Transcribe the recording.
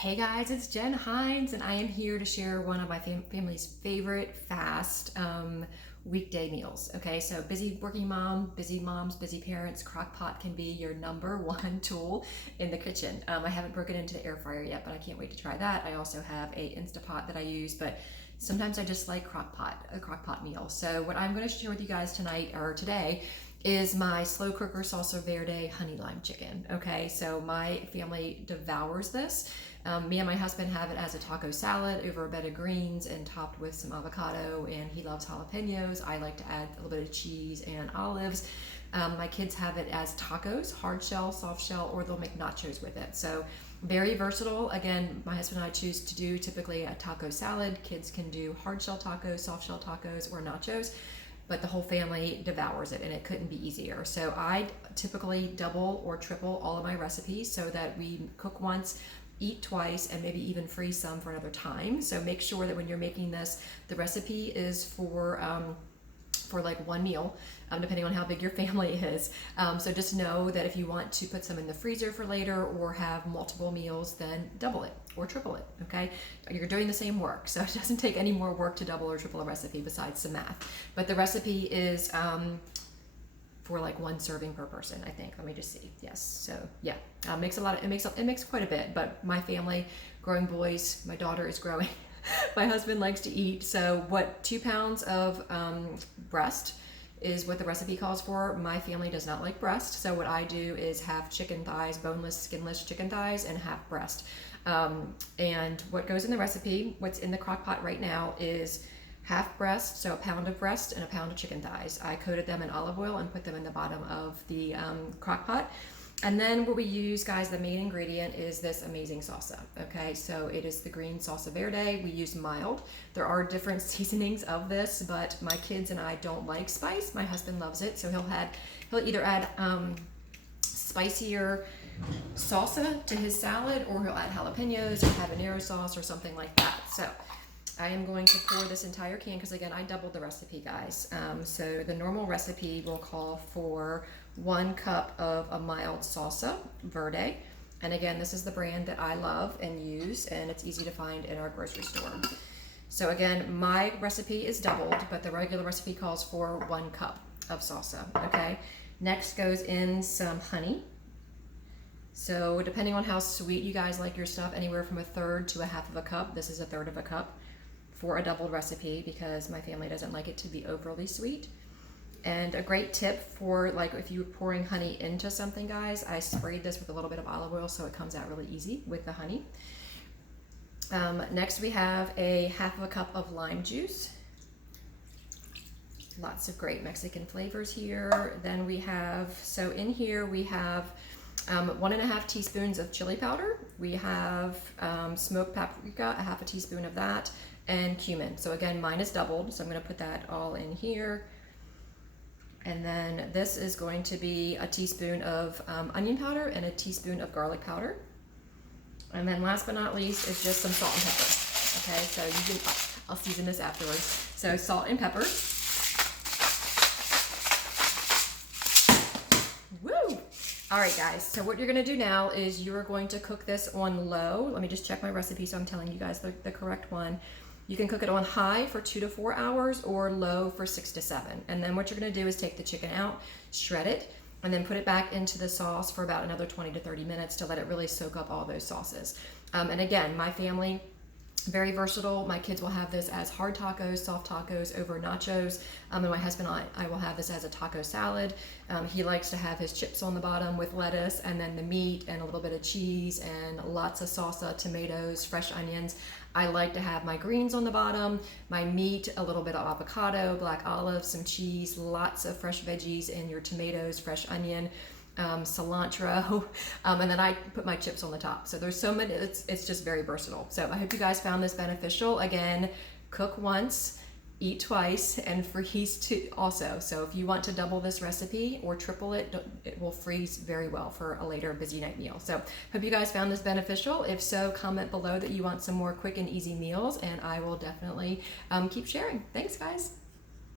Hey guys, it's Jen Hines, and I am here to share one of my family's favorite fast weekday meals. Okay, so busy working mom, busy moms, busy parents, Crockpot can be your number one tool in the kitchen. I haven't broken into the air fryer yet, but I can't wait to try that. I also have a Instapot that I use, but sometimes I just like a Crockpot meal. So what I'm going to share with you guys tonight or today is my slow cooker salsa verde honey lime chicken. Okay, so my family devours this. Me and my husband have it as a taco salad over a bed of greens and topped with some avocado, and he loves jalapenos. I like to add a little bit of cheese and olives. My kids have it as tacos, hard shell, soft shell, or they'll make nachos with it. So very versatile. Again, my husband and I choose to do typically a taco salad. Kids can do hard shell tacos, soft shell tacos, or nachos, but the whole family devours it, and it couldn't be easier. So I typically double or triple all of my recipes so that we cook once, eat twice, and maybe even freeze some for another time. So make sure that when you're making this, the recipe is for like one meal, depending on how big your family is. So just know that if you want to put some in the freezer for later or have multiple meals, then double it or triple it, okay? You're doing the same work, so it doesn't take any more work to double or triple a recipe besides some math. But the recipe is for like one serving per person, I think. Let me just see. Yes, so yeah, it makes quite a bit. But my family, growing boys, my daughter is growing. My husband likes to eat. So what 2 pounds of breast is what the recipe calls for. My family does not like breast, so what I do is half chicken thighs, boneless, skinless chicken thighs, and half breast. And what goes in the recipe, what's in the crock pot right now is half breast, so a pound of breast and a pound of chicken thighs. I coated them in olive oil and put them in the bottom of the crock pot. And then what we use, guys, the main ingredient is this amazing salsa. Okay, so it is the green salsa verde. We use mild. There are different seasonings of this, but my kids and I don't like spice. My husband loves it, so he'll either add spicier salsa to his salad, or he'll add jalapenos or habanero sauce or something like that. So I am going to pour this entire can, because again, I doubled the recipe, guys. So the normal recipe will call for 1 cup of a mild salsa verde. And again, this is the brand that I love and use, and it's easy to find in our grocery store. So again, my recipe is doubled, but the regular recipe calls for 1 cup of salsa, okay? Next goes in some honey. So depending on how sweet you guys like your stuff, anywhere from 1/3 to 1/2 of a cup. This is 1/3 of a cup for a doubled recipe, because my family doesn't like it to be overly sweet. And a great tip for like if you're pouring honey into something, guys, I sprayed this with a little bit of olive oil so it comes out really easy with the honey. Next we have a 1/2 cup of lime juice. Lots of great Mexican flavors here. Then we have, so in here we have 1.5 teaspoons of chili powder. We have smoked paprika, a 1/2 teaspoon of that, and cumin. So again, mine is doubled, so I'm going to put that all in here. And then this is going to be a teaspoon of onion powder and a teaspoon of garlic powder. And then last but not least is just some salt and pepper. Okay, so you can, I'll season this afterwards. So salt and pepper. Woo! All right, guys, so what you're gonna do now is you're going to cook this on low. Let me just check my recipe so I'm telling you guys the correct one. You can cook it on high for 2 to 4 hours or low for 6 to 7. And then what you're gonna do is take the chicken out, shred it, and then put it back into the sauce for about another 20 to 30 minutes to let it really soak up all those sauces. And again, my family, very versatile. My kids will have this as hard tacos, soft tacos over nachos. And my husband and I will have this as a taco salad. He likes to have his chips on the bottom with lettuce, and then the meat and a little bit of cheese and lots of salsa, tomatoes, fresh onions. I like to have my greens on the bottom, my meat, a little bit of avocado, black olives, some cheese, lots of fresh veggies, and your tomatoes, fresh onion, cilantro, and then I put my chips on the top. So there's so many, it's just very versatile. So I hope you guys found this beneficial. Again, cook once, eat twice, and freeze also. So if you want to double this recipe or triple it, it will freeze very well for a later busy night meal. So hope you guys found this beneficial. If so, comment below that you want some more quick and easy meals, and I will definitely keep sharing. Thanks, guys.